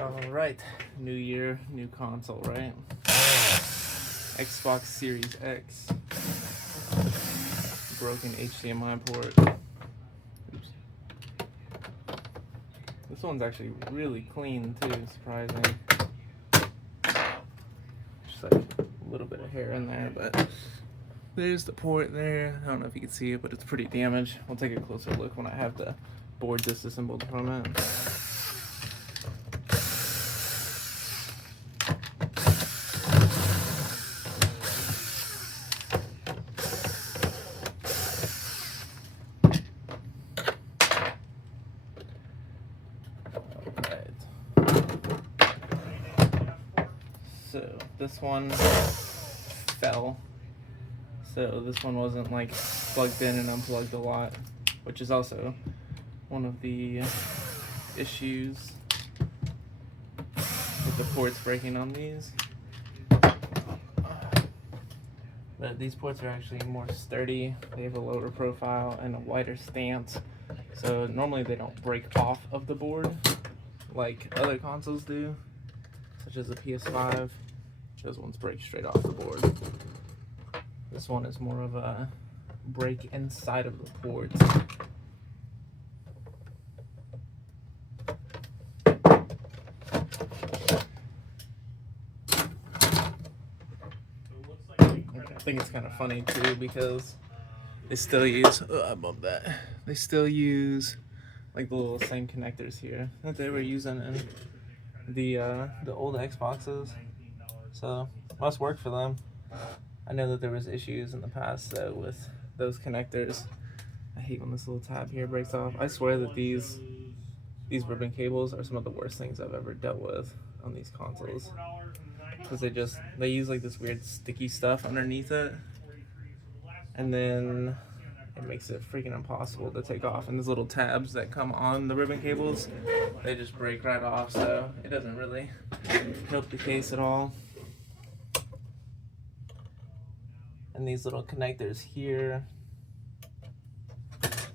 All right, new year, new console, right? Xbox Series X. Broken HDMI port. Oops. This one's actually really clean too, surprising. Just like a little bit of hair in there, but there's the port there. I don't know if you can see it, but it's pretty damaged. We'll take a closer look when I have the board disassembled from it. So this one fell. So this one wasn't like plugged in and unplugged a lot, which is also one of the issues with the ports breaking on these. But these ports are actually more sturdy. They have a lower profile and a wider stance. So normally they don't break off of the board like other consoles do, such as the PS5. Those ones break straight off the board. This one is more of a break inside of the ports. I think it's kind of funny too because they still use, I bumped that. They still use like the little same connectors here that they were using in the old Xboxes. So must work for them. I know that there was issues in the past though with those connectors. I hate when this little tab here breaks off. I swear that these ribbon cables are some of the worst things I've ever dealt with on these consoles, because they use like this weird sticky stuff underneath it, and then it makes it freaking impossible to take off. And these little tabs that come on the ribbon cables, they just break right off, so it doesn't really help the case at all. And these little connectors here,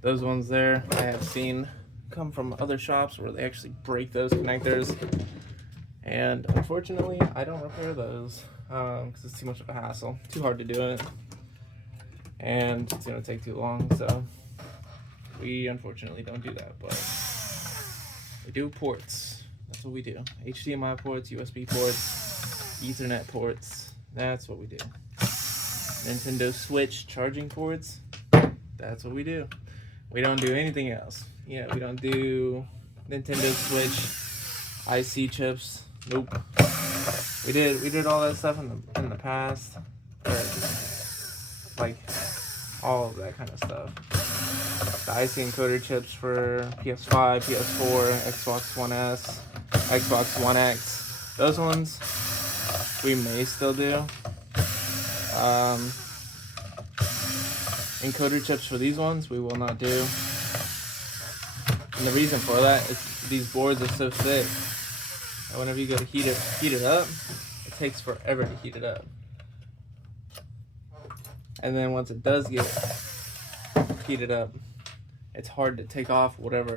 those ones there, I have seen come from other shops where they actually break those connectors, and unfortunately I don't repair those because it's too much of a hassle, too hard to do it, and it's gonna take too long. So we unfortunately don't do that, but we do ports. That's what we do. HDMI ports, USB ports, Ethernet ports. That's what we do. Nintendo Switch charging ports. That's what we do. We don't do anything else. Yeah, we don't do Nintendo Switch IC chips. Nope. We did all that stuff in the past. Like all of that kind of stuff. The IC encoder chips for PS5, PS4, Xbox One S, Xbox One X. Those ones we may still do. Encoder chips for these ones we will not do. And the reason for that is these boards are so thick that whenever you go to heat it up, it takes forever to heat it up. And then once it does get heated up, it's hard to take off whatever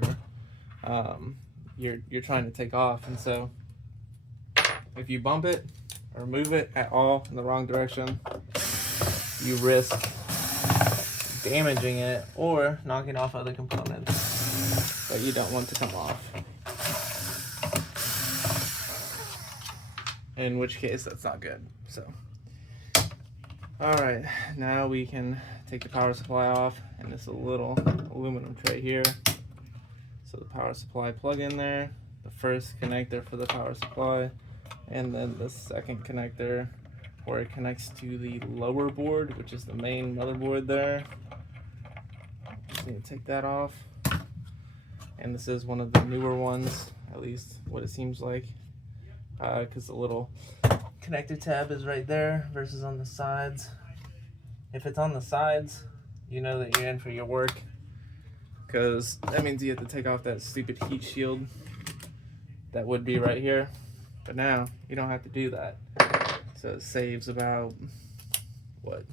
you're trying to take off. And so if you bump it or move it at all in the wrong direction, you risk damaging it or knocking off other components that you don't want to come off. In which case, that's not good. So, alright, now we can take the power supply off, and this little aluminum tray here. So the power supply plug in there, the first connector for the power supply, and then the second connector where it connects to the lower board, which is the main motherboard there. Just need to take that off. And this is one of the newer ones, at least what it seems like, because the little connector tab is right there versus on the sides. If it's on the sides, you know that you're in for your work, because that means you have to take off that stupid heat shield that would be right here. But now you don't have to do that. So it saves about, what,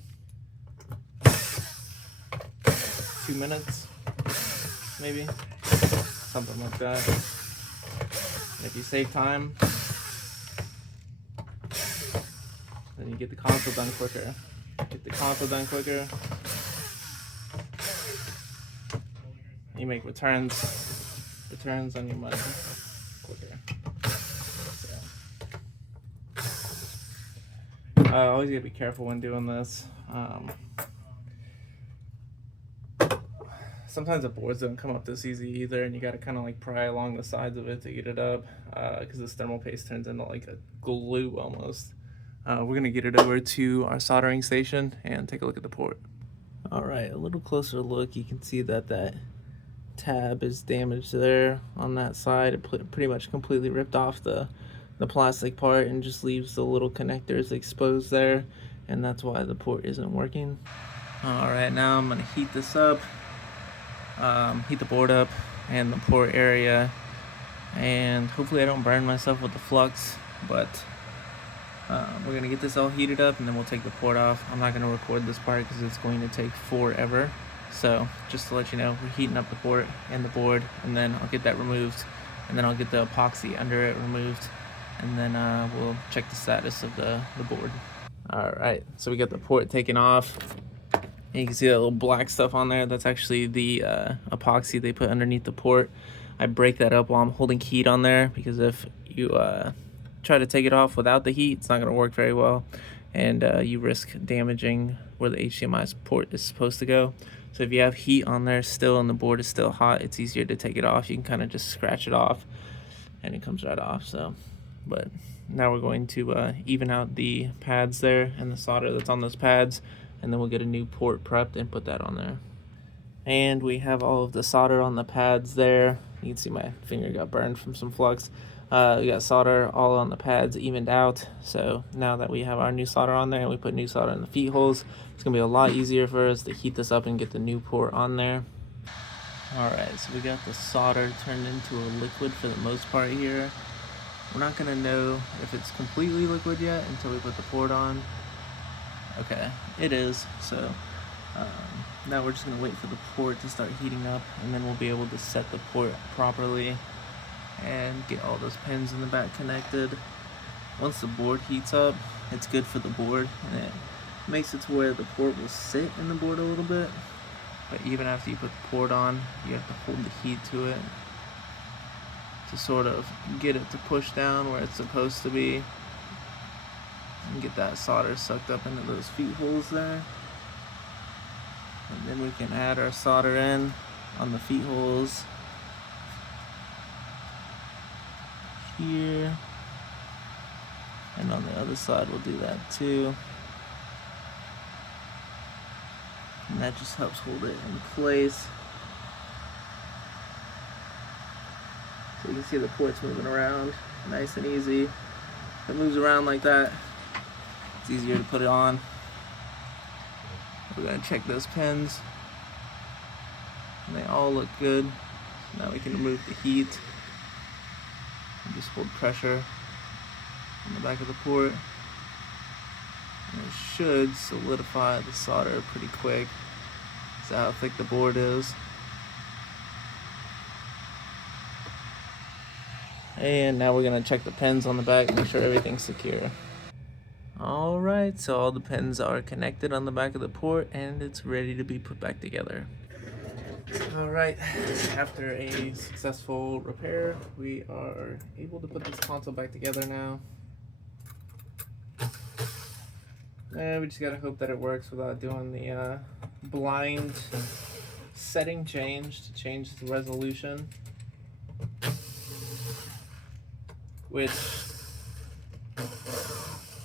2 minutes, maybe? Something like that. If you save time, then you get the console done quicker. Get the console done quicker. You make returns on your money quicker. So, always gotta be careful when doing this. Sometimes the boards don't come up this easy either, and you gotta kind of like pry along the sides of it to get it up, because this thermal paste turns into like a glue almost. We're gonna get it over to our soldering station and take a look at the port. All right, a little closer look, you can see that that tab is damaged there on that side. It pretty much completely ripped off the plastic part and just leaves the little connectors exposed there, and that's why the port isn't working. All right, now I'm gonna heat this up. Heat the board up and the port area, and hopefully I don't burn myself with the flux, but we're gonna get this all heated up and then we'll take the port off. I'm not gonna record this part because it's going to take forever, so just to let you know, we're heating up the port and the board, and then I'll get that removed, and then I'll get the epoxy under it removed, and then we'll check the status of the board. All right, so we got the port taken off. And you can see that little black stuff on there. That's actually the epoxy they put underneath the port. I break that up while I'm holding heat on there, because if you try to take it off without the heat, it's not going to work very well, and you risk damaging where the HDMI port is supposed to go. So if you have heat on there still and the board is still hot, it's easier to take it off. You can kind of just scratch it off and it comes right off. So, but now we're going to even out the pads there and the solder that's on those pads, and then we'll get a new port prepped and put that on there. And we have all of the solder on the pads there. You can see my finger got burned from some flux. We got solder all on the pads evened out. So now that we have our new solder on there and we put new solder in the feet holes, it's gonna be a lot easier for us to heat this up and get the new port on there. All right, so we got the solder turned into a liquid for the most part here. We're not gonna know if it's completely liquid yet until we put the port on. Okay, it is. So now we're just gonna wait for the port to start heating up, and then we'll be able to set the port properly and get all those pins in the back connected. Once the board heats up, it's good for the board, and it makes it to where the port will sit in the board a little bit. But even after you put the port on, you have to hold the heat to it to sort of get it to push down where it's supposed to be, and get that solder sucked up into those feet holes there. And then we can add our solder in on the feet holes here, and on the other side we'll do that too, and that just helps hold it in place. So you can see the port's moving around nice and easy. If it moves around like that, it's easier to put it on. We're gonna check those pins, and they all look good. Now we can remove the heat and just hold pressure on the back of the port, and it should solidify the solder pretty quick. That's how thick the board is. And now we're gonna check the pins on the back, make sure everything's secure. All right, so all the pins are connected on the back of the port, and it's ready to be put back together. All right, after a successful repair, we are able to put this console back together now. And we just gotta hope that it works without doing the blind setting change to change the resolution, which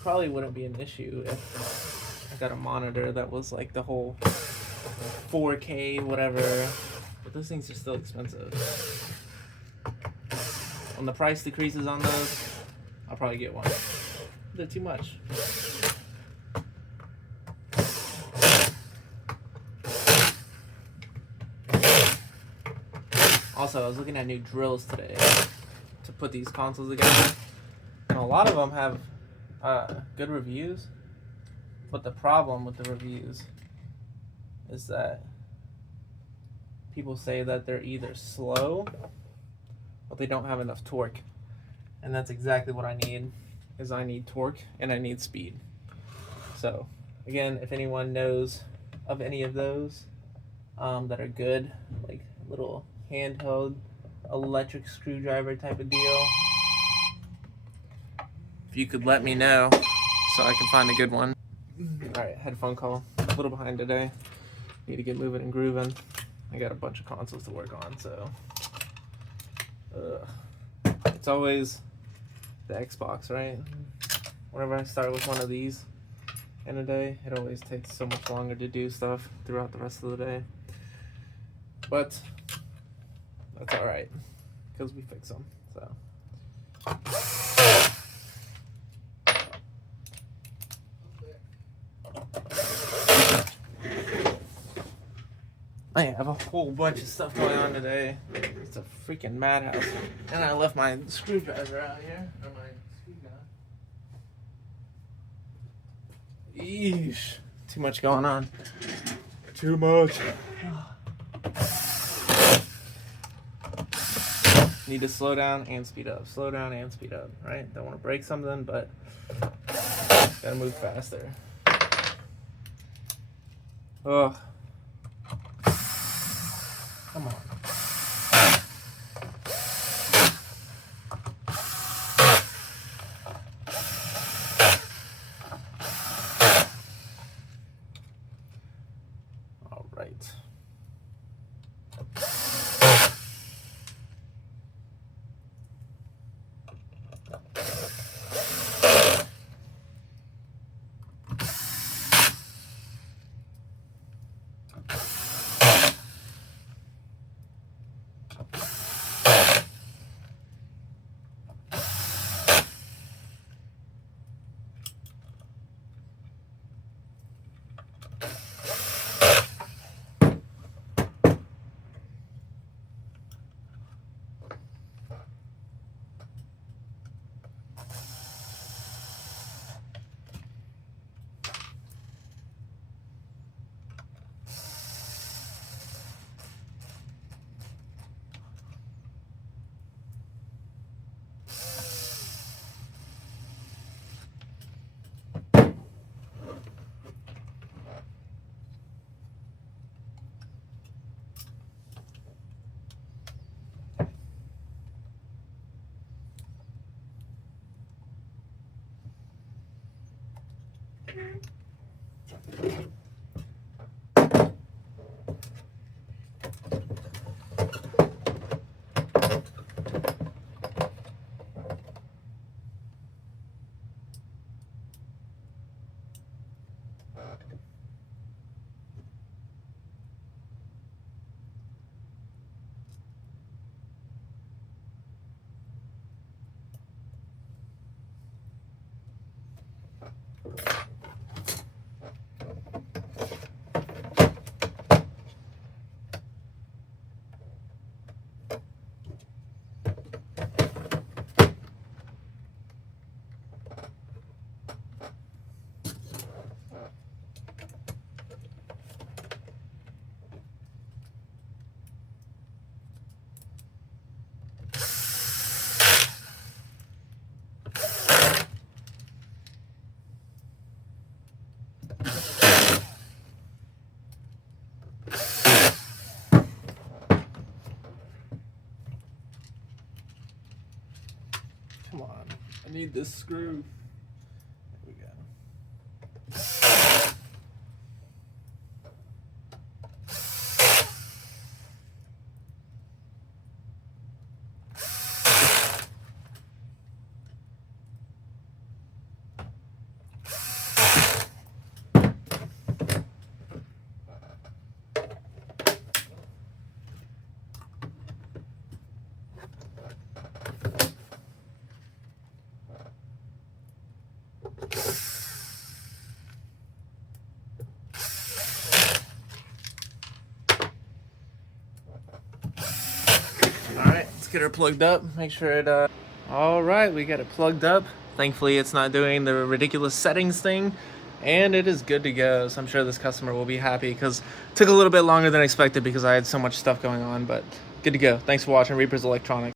probably wouldn't be an issue if I got a monitor that was like the whole 4K whatever, but those things are still expensive. When the price decreases on those, I'll probably get one. They're too much. Also, I was looking at new drills today to put these consoles together, and a lot of them have good reviews, but the problem with the reviews is that people say that they're either slow or they don't have enough torque. And that's exactly what I need, is I need torque and I need speed. So again, if anyone knows of any of those that are good, like little handheld electric screwdriver type of deal, if you could let me know so I can find a good one. Alright, headphone call. A little behind today. Need to get moving and grooving. I got a bunch of consoles to work on, so it's always the Xbox, right? Whenever I start with one of these in a day, it always takes so much longer to do stuff throughout the rest of the day. But that's alright, because we fix them, so. I have a whole bunch of stuff going on today. It's a freaking madhouse. And I left my screwdriver out here. Or my screw gun. Eesh. Too much going on. Too much. Need to slow down and speed up. Slow down and speed up, right? Don't want to break something, but gotta move faster. Ugh. Come on. All right. Come on, I need this screw. There we go. Get her plugged up, make sure it all right, we got it plugged up. Thankfully it's not doing the ridiculous settings thing, and it is good to go. So I'm sure this customer will be happy, because it took a little bit longer than expected because I had so much stuff going on, but good to go. Thanks for watching Reaper's Electronics.